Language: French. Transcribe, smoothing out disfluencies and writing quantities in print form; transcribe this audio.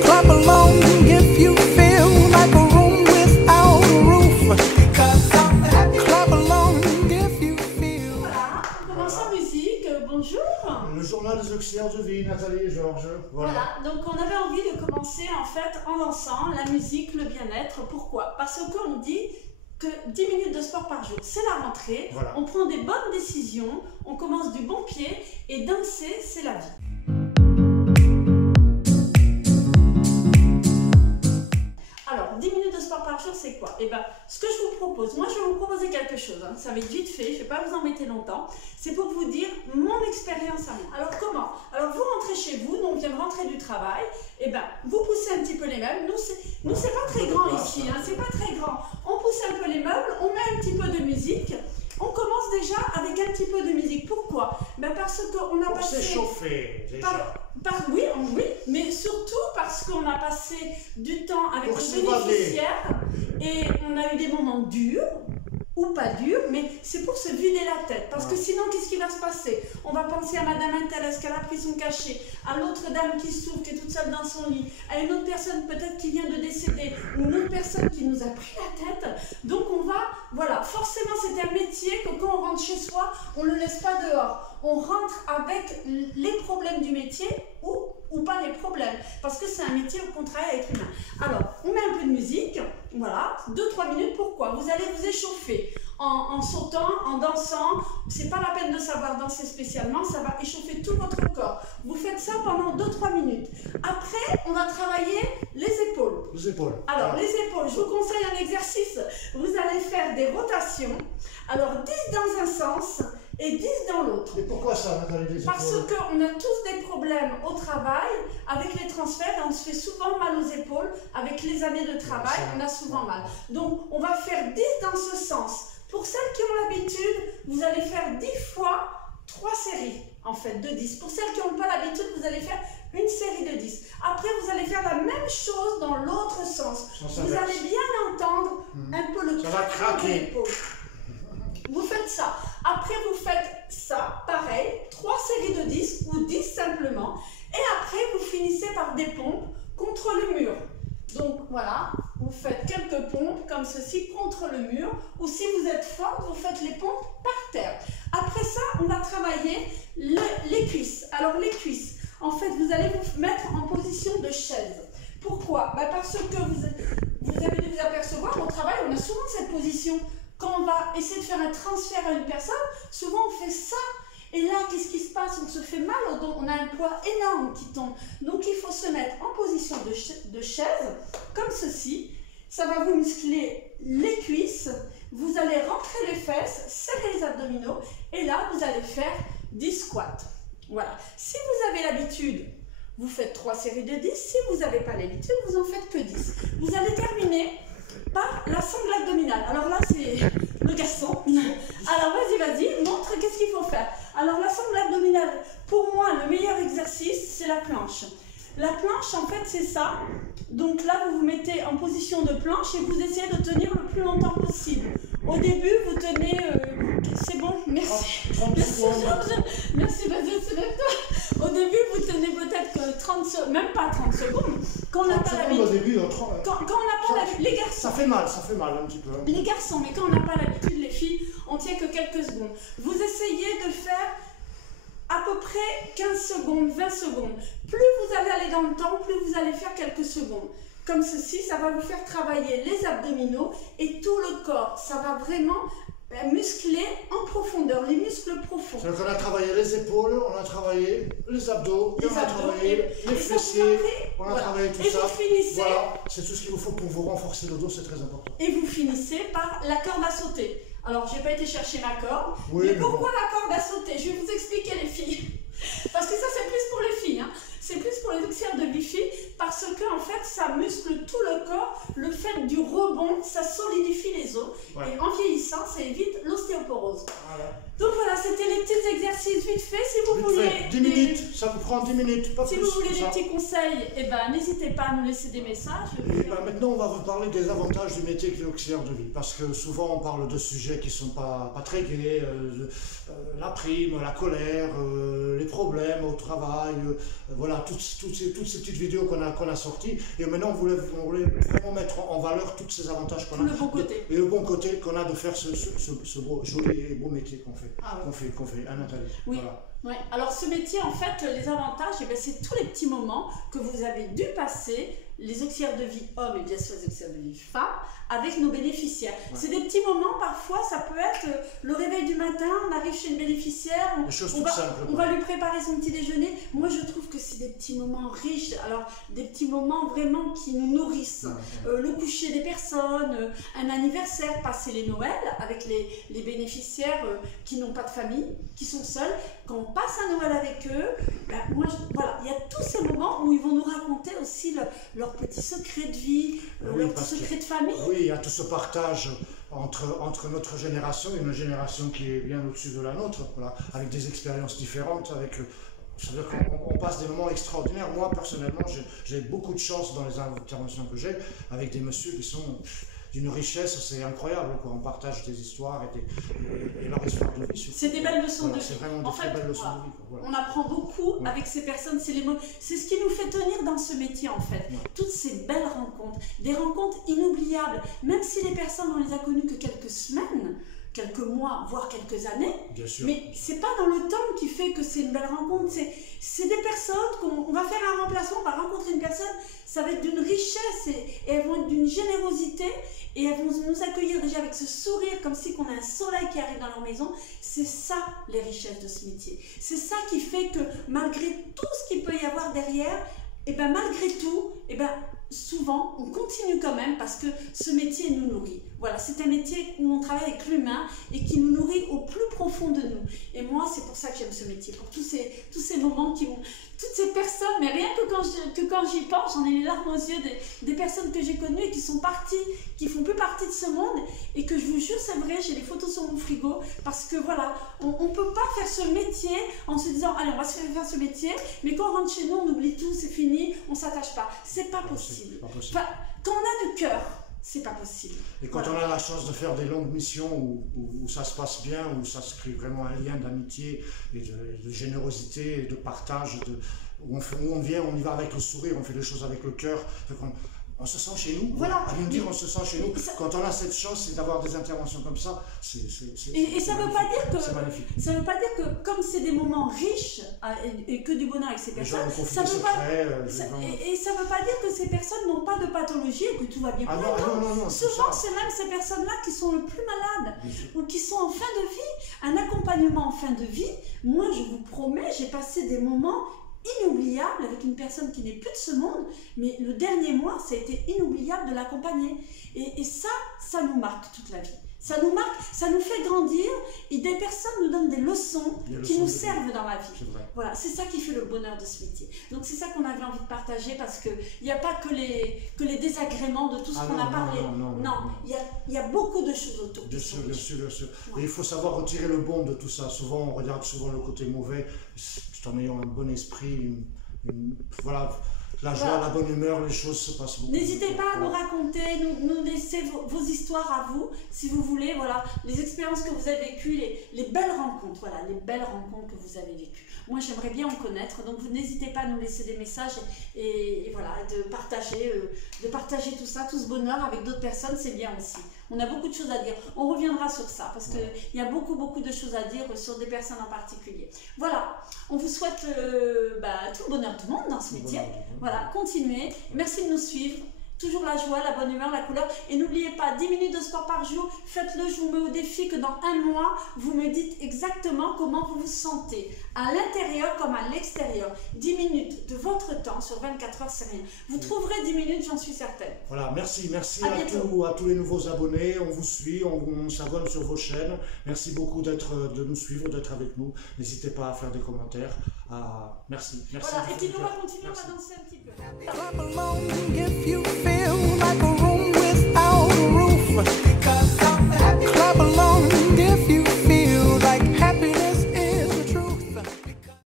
Clap along if you feel like a room without a roof. Clap along if you feel. Voilà, on commence en musique. Bonjour. Le journal des auxiliaires de vie, Nathalie et Georges. Voilà, donc on avait envie de commencer en fait en dansant, la musique, le bien-être. Pourquoi? Parce qu'on dit que 10 minutes de sport par jour, c'est la rentrée, Voilà. On prend des bonnes décisions, on commence du bon pied et danser, c'est la vie. Alors, 10 minutes de sport par jour, c'est quoi? Eh bien, ce que je vous propose, moi je vais vous proposer quelque chose, hein. Ça va être vite fait, je ne vais pas vous embêter longtemps. C'est pour vous dire mon expérience à moi. Alors comment? Alors vous rentrez chez vous, nous on vient de rentrer du travail, et bien vous poussez un petit peu les meubles. Nous c'est pas très grand ici, hein, c'est pas très grand. On pousse un peu les meubles, on met un petit peu de musique. On commence déjà avec un petit peu de musique. Pourquoi? Ben parce qu'on a passé... s'échauffer, déjà. Oui, mais surtout parce qu'on a passé du temps avec Pour les bénéficiaires et on a eu des moments durs ou pas durs, mais c'est pour se vider la tête. Parce que sinon, qu'est-ce qui va se passer? On va penser à Madame Intel, est-ce qu'elle a pris son cachet? À l'autre dame qui souffre, qui est toute seule dans son lit, à une autre personne peut-être qui vient de décéder, ou une autre personne qui nous a pris la tête. Donc on va, voilà, forcément c'est un métier que quand on rentre chez soi, on ne le laisse pas dehors. On rentre avec les problèmes du métier ou pas les problèmes, parce que c'est un métier où on travaille avec l'humain. Alors, on met un peu de musique, voilà, 2-3 minutes, pourquoi? Vous allez vous échauffer en sautant, en dansant, c'est pas la peine de savoir danser spécialement, ça va échauffer tout votre corps. Vous faites ça pendant 2-3 minutes. Après, on va travailler les épaules. Les épaules. Alors, les épaules, je vous conseille un exercice, vous allez faire des rotations, alors 10 dans un sens, et 10 dans l'autre. Et pourquoi ça, Nathalie, les épaules? Parce qu'on a tous des problèmes au travail avec les transferts et on se fait souvent mal aux épaules. Avec les années de travail, on a souvent mal. Donc, on va faire 10 dans ce sens. Pour celles qui ont l'habitude, vous allez faire 10 fois 3 séries, en fait, de 10. Pour celles qui n'ont pas l'habitude, vous allez faire une série de 10. Après, vous allez faire la même chose dans l'autre sens. Vous allez bien entendre un peu le craquement de l'épaule. Vous faites ça. Après, vous faites ça, pareil, 3 séries de 10 ou 10 simplement. Et après, vous finissez par des pompes contre le mur. Donc voilà, vous faites quelques pompes comme ceci contre le mur. Ou si vous êtes fort, vous faites les pompes par terre. Après ça, on va travailler les cuisses. Alors les cuisses, en fait, vous allez vous mettre en position de chaise. Pourquoi? Ben parce que vous avez dû vous apercevoir, au travail, on a souvent cette position. Quand on va essayer de faire un transfert à une personne, souvent on fait ça. Et là, qu'est-ce qui se passe? On se fait mal au dos, on a un poids énorme qui tombe. Donc il faut se mettre en position de chaise, comme ceci. Ça va vous muscler les cuisses. Vous allez rentrer les fesses, serrer les abdominaux. Et là, vous allez faire 10 squats. Voilà. Si vous avez l'habitude, vous faites 3 séries de 10. Si vous n'avez pas l'habitude, vous en faites que 10. Vous allez terminer par la sangle abdominale. Alors là, c'est le garçon. Alors vas-y, montre qu'est-ce qu'il faut faire. Alors la sangle abdominale, pour moi, le meilleur exercice, c'est la planche. La planche, en fait, c'est ça. Donc là, vous vous mettez en position de planche et vous essayez de tenir le plus longtemps possible. Au début, vous tenez... c'est bon, merci. 30 merci secondes. Georges. Merci, vas-y, soulève-toi. Au début, vous tenez peut-être 30 secondes, même pas 30 secondes. Quand on n'a pas l'habitude. Au début, quand on n'a pas l'habitude, les garçons. ça fait mal un petit peu. Les garçons, mais quand on n'a pas l'habitude, les filles, on tient que quelques secondes. Vous essayez de faire à peu près 15 secondes, 20 secondes. Plus vous allez aller dans le temps, plus vous allez faire quelques secondes. Comme ceci, ça va vous faire travailler les abdominaux et tout le corps. Ça va vraiment muscler en profondeur, les muscles profonds. C'est-à-dire qu'on a travaillé les épaules, on a travaillé les abdos, on a travaillé les fessiers, on a travaillé tout ça. Et vous finissez... Voilà, c'est tout ce qu'il vous faut pour vous renforcer le dos, c'est très important. Et vous finissez par la corde à sauter. Alors, je n'ai pas été chercher ma corde, oui, mais pourquoi la corde à sauter? Je vais vous expliquer, les filles. Parce que ça, c'est plus pour les filles. Hein. C'est plus pour les auxiliaires de vie parce que, en fait, ça muscle tout le corps. Le fait du rebond, ça solidifie les os. Ouais. Et en vieillissant, ça évite l'ostéoporose. Voilà. Donc voilà, c'était les petits exercices vite fait. Si vous Vite voulez fait, 10 minutes, ça vous prend 10 minutes, pas si plus. vous voulez comme des ça. petits conseils, eh ben, n'hésitez pas à nous laisser des messages. Et ben, maintenant, on va vous parler des avantages du métier qui est auxiliaire de vie. Parce que souvent, on parle de sujets qui ne sont pas très gais, la prime, la colère, les problèmes au travail, voilà, toutes ces petites vidéos qu'on a sorties. Et maintenant, on voulait vraiment mettre en valeur tous ces avantages qu'on a. Le bon côté. Et le bon côté qu'on a de faire ce joli et beau métier qu'on fait. Ah ouais. Qu'on fait, hein, Nathalie? Oui. Voilà. Ouais. Alors ce métier, en fait, les avantages, eh bien, c'est tous les petits moments que vous avez dû passer, les auxiliaires de vie hommes et bien sûr les auxiliaires de vie femmes, avec nos bénéficiaires. Ouais. C'est des petits moments, parfois ça peut être le réveil du matin, on arrive chez le bénéficiaire, on va lui préparer son petit déjeuner. Moi je trouve que c'est des petits moments riches, alors des petits moments vraiment qui nous nourrissent. Le coucher des personnes, un anniversaire, passer les Noëls avec les bénéficiaires qui n'ont pas de famille, qui sont seuls. Quand on passe un Noël avec eux, ben, voilà, il y a tous ces moments où ils vont nous raconter aussi leurs petits secrets de vie, leurs petits secrets de famille. Oui, il y a tout ce partage entre notre génération et une génération qui est bien au-dessus de la nôtre, voilà, avec des expériences différentes, c'est-à-dire qu'on passe des moments extraordinaires. Moi, personnellement, j'ai beaucoup de chance dans les interventions que j'ai, avec des messieurs qui sont d'une richesse, c'est incroyable, quoi. On partage des histoires et leur histoire de vie. C'est des belles leçons de vie. C'est vraiment des très belles leçons de vie. Voilà. On apprend beaucoup avec ces personnes, c'est ce qui nous fait tenir dans ce métier en fait. Ouais. Toutes ces belles rencontres, des rencontres inoubliables, même si les personnes, on les a connues que quelques semaines, quelques mois, voire quelques années. Bien sûr. Mais c'est pas dans le temps qui fait que c'est une belle rencontre. C'est des personnes qu'on va faire un remplacement, on va rencontrer une personne, ça va être d'une richesse et elles vont être d'une générosité et elles vont nous accueillir déjà avec ce sourire comme si qu'on a un soleil qui arrive dans leur maison. C'est ça les richesses de ce métier. C'est ça qui fait que malgré tout ce qu'il peut y avoir derrière, et ben malgré tout, et ben souvent on continue quand même parce que ce métier nous nourrit. Voilà, c'est un métier où on travaille avec l'humain et qui nous nourrit au plus profond de nous. Et moi, c'est pour ça que j'aime ce métier, pour tous ces moments qui vont, toutes ces personnes, mais rien que quand j'y pense, j'en ai les larmes aux yeux des personnes que j'ai connues et qui sont parties, qui font plus partie de ce monde et que je vous jure, c'est vrai, j'ai les photos sur mon frigo parce que voilà, on peut pas faire ce métier en se disant, allez, on va se faire ce métier, mais quand on rentre chez nous, on oublie tout, c'est fini, on s'attache pas. C'est pas possible. Enfin, quand on a du cœur, c'est pas possible. Et quand on a la chance de faire des longues missions où ça se passe bien, où ça se crée vraiment un lien d'amitié et de générosité et de partage, où on vient, on y va avec le sourire, on fait les choses avec le cœur, on se sent chez nous. Voilà. À bien dire, on se sent chez nous. Quand on a cette chance, c'est d'avoir des interventions comme ça. Et ça veut pas dire que c'est magnifique. Ça veut pas dire que comme c'est des moments riches et que du bonheur avec ces personnes, ça veut pas. Et ça veut pas dire que ces personnes n'ont pas de pathologie et que tout va bien. Non. Souvent, c'est même ces personnes-là qui sont le plus malades ou qui sont en fin de vie. Un accompagnement en fin de vie. Moi, je vous promets, j'ai passé des moments inoubliable avec une personne qui n'est plus de ce monde, mais le dernier mois, ça a été inoubliable de l'accompagner. Et ça nous marque toute la vie. Ça nous marque, ça nous fait grandir et des personnes nous donnent des leçons qui nous servent dans la vie. Voilà, c'est ça qui fait le bonheur de ce métier. Donc c'est ça qu'on avait envie de partager parce qu'il n'y a pas que les désagréments de tout ce qu'on a parlé. Non, il y a beaucoup de choses autour. Bien sûr. Ouais. Et il faut savoir retirer le bon de tout ça. Souvent, on regarde souvent le côté mauvais, tout en ayant un bon esprit, voilà. La joie, la bonne humeur, les choses se passent beaucoup. N'hésitez pas à nous raconter, nous laisser vos histoires à vous, si vous voulez, voilà, les expériences que vous avez vécues, les belles rencontres, voilà, les belles rencontres que vous avez vécues. Moi, j'aimerais bien en connaître, donc vous n'hésitez pas à nous laisser des messages et voilà, de partager tout ça, tout ce bonheur avec d'autres personnes, c'est bien aussi. On a beaucoup de choses à dire. On reviendra sur ça parce qu'il y a beaucoup de choses à dire sur des personnes en particulier. Voilà, on vous souhaite tout le bonheur du monde dans ce métier. Voilà, continuez. Merci de nous suivre. Toujours la joie, la bonne humeur, la couleur. Et n'oubliez pas, 10 minutes de sport par jour, faites-le. Je vous mets au défi que dans un mois, vous me dites exactement comment vous vous sentez, à l'intérieur comme à l'extérieur. 10 minutes de votre temps sur 24 heures, c'est rien. Vous trouverez 10 minutes, j'en suis certaine. Voilà, merci à tous les nouveaux abonnés. On vous suit, on s'abonne sur vos chaînes. Merci beaucoup de nous suivre, d'être avec nous. N'hésitez pas à faire des commentaires. Merci. Voilà, et puis nous, on va continuer, on va danser un petit peu. Clap along if you